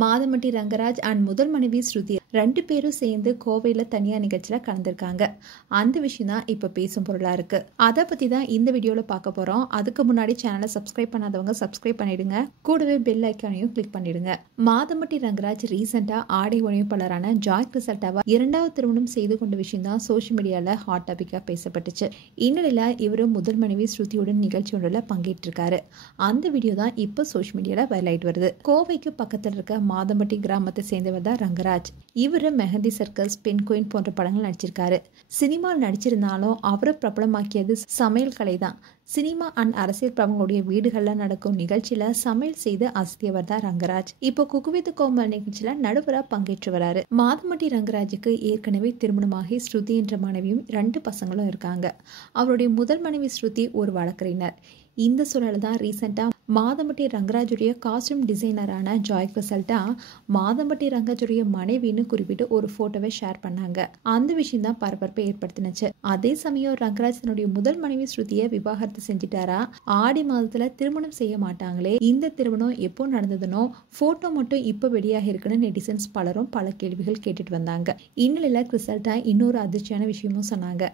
Madhampatti Rangaraj and முதல் மனைவி ஸ்ருதி ரெண்டு பேரும் சேர்ந்து கோவையில் தனியார் நிகழ்ச்சியில கலந்துருக்காங்க. அந்த விஷயம் தான் இப்போ பேசும் பொருளா இருக்கு. அதை பத்தி தான் இந்த வீடியோல பார்க்க போறோம். அதுக்கு முன்னாடி சேனலை சப்ஸ்கிரைப் பண்ணாதவங்க சப்ஸ்கிரைப் பண்ணிடுங்க. கூடவே பெல் ஐக்கானையும் கிளிக் பண்ணிடுங்க. மாதம்பட்டி ரங்கராஜ் ரீசெண்டா ஆடை ஒளிப்பளரான ஜாய் கிறிசல்டாவா இரண்டாவது திருமணம் செய்து கொண்ட விஷயம் தான் சோசியல் மீடியால ஹாட் டாபிக்கா பேசப்பட்டுச்சு. இந்நிலையில இவரு முதல் மனைவி ஸ்ருதியுடன் நிகழ்ச்சி ஒன்றில் பங்கேற்றிருக்காரு. அந்த வீடியோ தான் இப்போ சோசியல் மீடியால வைரல் ஆயிட்டு வருது. கோவைக்கு பக்கத்தில் இருக்க மாதம்பட்டி கிராமத்தை சேர்ந்தவர் தான் ரங்கராஜ். இவரு மெஹந்தி சர்க்கஸ், பெண் குயின் போன்ற படங்கள் நடிச்சிருக்காரு. சினிமாவில் நடிச்சிருந்தாலும் அவரை பிரபலமாக்கியது சமையல் கலை தான். சினிமா அண்ட் அரசியல் பிரபலங்களுடைய வீடுகள்ல நடக்கும் நிகழ்ச்சியில சமையல் செய்து அசத்தியவர் தான் ரங்கராஜ். இப்போ குக்கு வித் கோமாளி நிகழ்ச்சியில நடுவரா பங்கேற்று வராரு. மாதம்பட்டி ரங்கராஜுக்கு ஏற்கனவே திருமணமாகி ஸ்ருதி என்ற மனைவியும் 2 பசங்களும் இருக்காங்க. அவருடைய முதல் மனைவி ஸ்ருதி ஒரு வழக்கறிஞர். இந்த சூழல தான் ரீசெண்டா மாதம்பட்டி ரங்கராஜுடைய காஸ்டியூம் டிசைனரான ஜாய் கிறிசல்டா மாதம்பட்டி ரங்கராஜுடைய மனைவின்னு குறிப்பிட்டு ஒரு போட்டோவை ஷேர் பண்ணாங்க. அந்த விஷயம் தான் பரபரப்பை ஏற்படுத்தினுச்சு. அதே சமயம் ரங்கராஜ் தன்னுடைய முதல் மனைவி ஸ்ருதியை விவாகரத்து செஞ்சுட்டாரா, ஆடி மாதத்துல திருமணம் செய்ய மாட்டாங்களே, இந்த திருமணம் எப்போ நடந்ததுனோ போட்டோ மட்டும் இப்ப வெளியாக இருக்குன்னு நெட்டிசன்ஸ் பலரும் பல கேள்விகள் கேட்டுட்டு வந்தாங்க. இந்நிலையில கிறிசல்டா இன்னொரு அதிர்ச்சியான விஷயமும் சொன்னாங்க.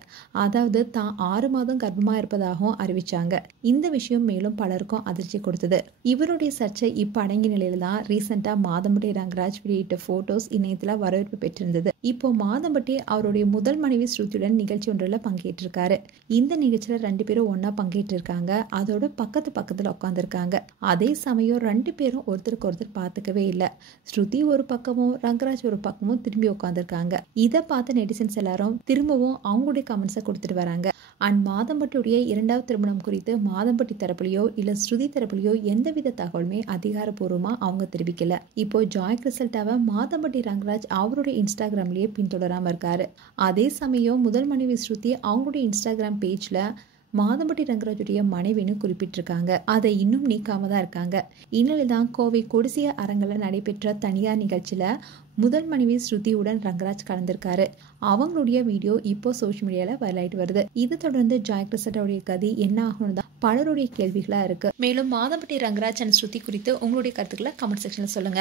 அதாவது தான் 6 மாதம் கர்ப்பமா இருப்பதாகவும் அறிவிச்சாங்க. இந்த விஷயம் மேலும் பலருக்கும் அதிர்ச்சி கொடுத்தது. இவருடைய சர்ச்சை இப்ப அடங்கிய நிலையில தான் ரீசெண்டா மாதம்பட்டி ரங்கராஜ் வெளியிட்ட போட்டோஸ் இணையத்துல வரவேற்பு பெற்றிருந்தது. இப்போ மாதம்பட்டி அவருடைய முதல் மனைவி ஸ்ருதியுடன் நிகழ்ச்சி ஒன்றில் பங்கேற்றிருக்காரு. இந்த நிகழ்ச்சியில 2 பேரும் ஒன்னா பங்கேற்றிருக்காங்க. அதோட பக்கத்துல உட்காந்துருக்காங்க. அதே சமயம் 2 பேரும் ஒருத்தருக்கு ஒருத்தர் பார்த்துக்கவே இல்லை. ஸ்ருதி ஒரு பக்கமும் ரங்கராஜ் ஒரு பக்கமும் திரும்பி உட்காந்துருக்காங்க. இதை பார்த்து நெட்டிசன்ஸ் எல்லாரும் திரும்பவும் அவங்களுடைய கமெண்ட்ஸை கொடுத்துட்டு வராங்க. அண்ட் மாதம்பட்டியுடைய இரண்டாவது திருமணம் குறித்து மாதம்பட்டி தரப்புலையோ இல்ல ஸ்ருதி தரப்புலையோ எந்தவித தகவலுமே அதிகாரப்பூர்வமா அவங்க தெரிவிக்கல. இப்போ ஜாய் கிறிசல்டாவை மாதம்பட்டி ரங்கராஜ் அவருடைய இன்ஸ்டாகிராம்லயே பின்தொடராம இருக்காரு. அதே சமயம் முதல் மனைவி ஸ்ருதி அவங்களுடைய இன்ஸ்டாகிராம் பேஜ்ல மாதம்பட்டி ரங்கராஜுடைய மனைவின்னு குறிப்பிட்டிருக்காங்க. அதை இன்னும் நீக்காம தான் இருக்காங்க. இந்நிலைதான் கோவை கொடிசிய அரங்கில் நடைபெற்ற தனியார் நிகழ்ச்சியில முதல் மனைவி ஸ்ருதியுடன் ரங்கராஜ் கலந்திருக்காரு. அவங்களுடைய வீடியோ இப்போ சோசியல் மீடியால வைரல் ஆயிட்டு வருது. இதை தொடர்ந்து ஜாய் கிறிசல்டாவுடைய கதி என்ன ஆகணும் தான் பலருடைய கேள்விகளா இருக்கு. மேலும் மாதம்பட்டி ரங்கராஜ் அண்ட் ஸ்ருதி குறித்து உங்களுடைய கருத்துக்களை கமெண்ட் செக்ஷன்ல சொல்லுங்க.